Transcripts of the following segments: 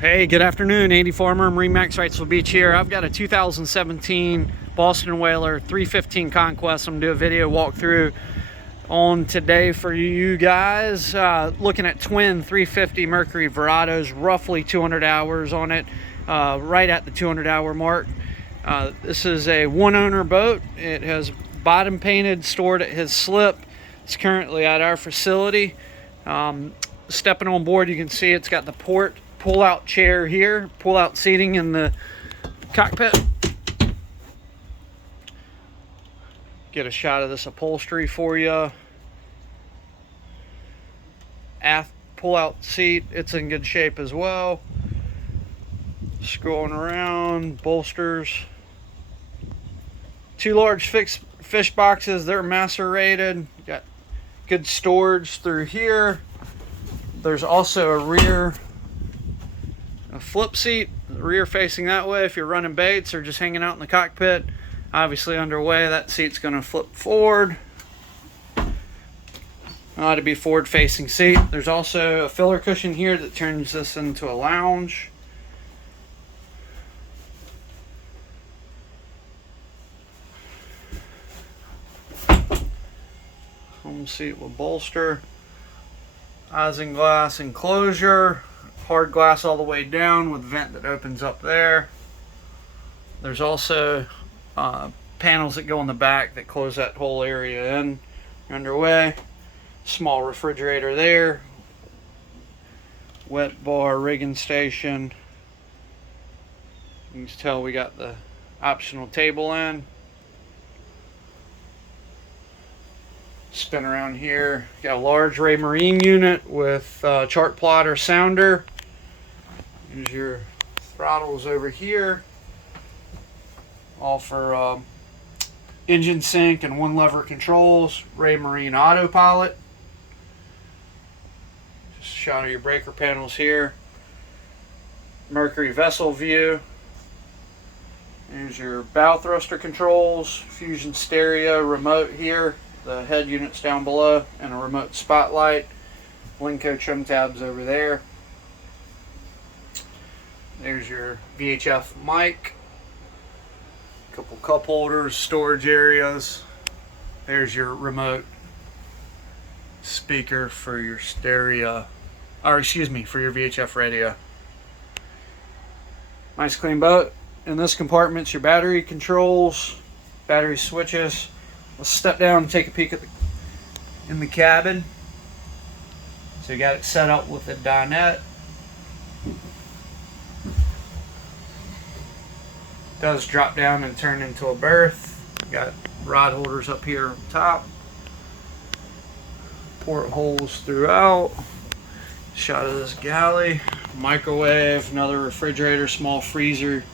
Hey, good afternoon. Andy.farmer, MarineMax Wrightsville Beach here. I've got a 2017 Boston Whaler 315 Conquest. I'm going to do a video walkthrough on today for you guys. Looking at twin 350 Mercury Verados, roughly 200 hours on it, right at the 200 hour mark. This is a one owner boat. It has bottom painted, stored at his slip. It's currently at our facility. Stepping on board, you can see it's got the port pull-out chair here, pull-out seating in the cockpit. Get a shot of this upholstery for you. Aft pull-out seat, it's in good shape as well. Scrolling around, bolsters. Two large fixed fish boxes, they're master rated. Got good storage through here. There's also a flip seat, rear facing that way if you're running baits or just hanging out in the cockpit. Obviously underway, that seat's going to flip forward. Ought to be forward facing seat. There's also a filler cushion here that turns this into a lounge. Home seat with bolster. Isinglass enclosure. Hard glass all the way down with vent that opens up there. There's also panels that go in the back that close that whole area in. Underway. Small refrigerator there. Wet bar rigging station. You can tell we got the optional table in. Spin around here. Got a large Raymarine unit with chart plotter sounder. Here's your throttles over here, all for engine sync and one lever controls. Raymarine autopilot. Just a shot of your breaker panels here. Mercury vessel view. Here's your bow thruster controls, fusion stereo remote here. The head unit's down below, and a remote spotlight. Blinko trim tabs over there. There's your VHF mic. Couple cup holders, storage areas. There's your remote speaker for your stereo, or excuse me, for your VHF radio. Nice clean boat. In this compartment's your battery controls, battery switches. Let's step down and take a peek at in the cabin. So you got it set up with a dinette. Does drop down and turn into a berth. Got rod holders up here on top. Port holes throughout. Shot of this galley. Microwave, another refrigerator, small freezer.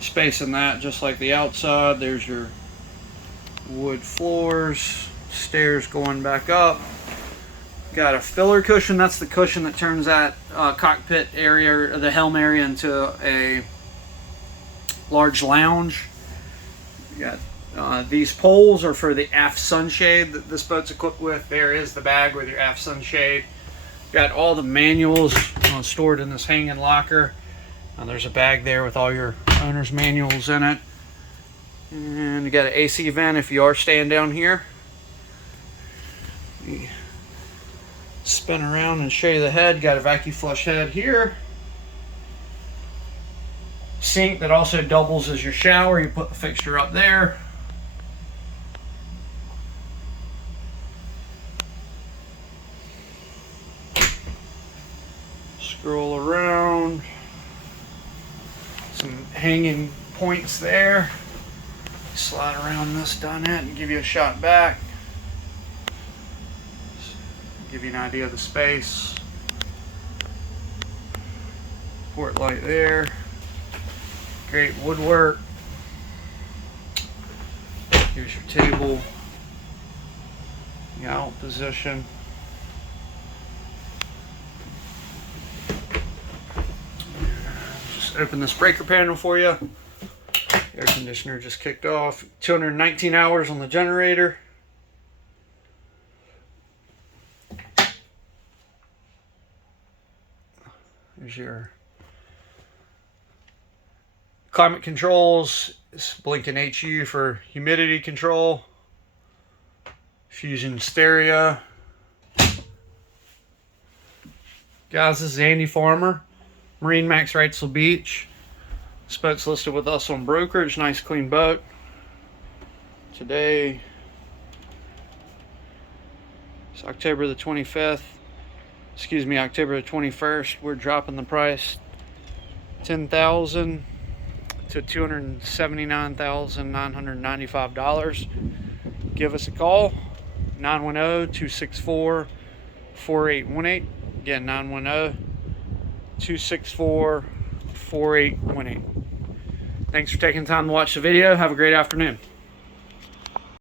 Space in that just like the outside. There's your wood floors. Stairs going back up. Got a filler cushion. That's the cushion that turns that cockpit area, or the helm area, into a large lounge. You got these poles are for the aft sunshade that this boat's equipped with. There is the bag with your aft sunshade. Got all the manuals stored in this hanging locker. There's a bag there with all your owner's manuals in it. And you got an AC vent if you are staying down here. Spin around and show you the head. Got a vacuum flush head here. Sink that also doubles as your shower. You put the fixture up there. Scroll around. Some hanging points there. Slide around this dinette and give you a shot back. Give you an idea of the space. Port light there. Great woodwork. Here's your table. Yacht position. Just open this breaker panel for you. Air conditioner just kicked off. 219 hours on the generator. There's your Climate controls, blinking HU for humidity control. Fusion stereo. Guys, this is Andy.Farmer, MarineMax Wrightsville Beach. This boat's listed with us on brokerage. Nice clean boat. Today it's October the 25th. Excuse me, October the 21st. We're dropping the price $10,000 to $279,995. Give us a call, 910-264-4818. Again, 910-264-4818. Thanks for taking the time to watch the video. Have a great afternoon.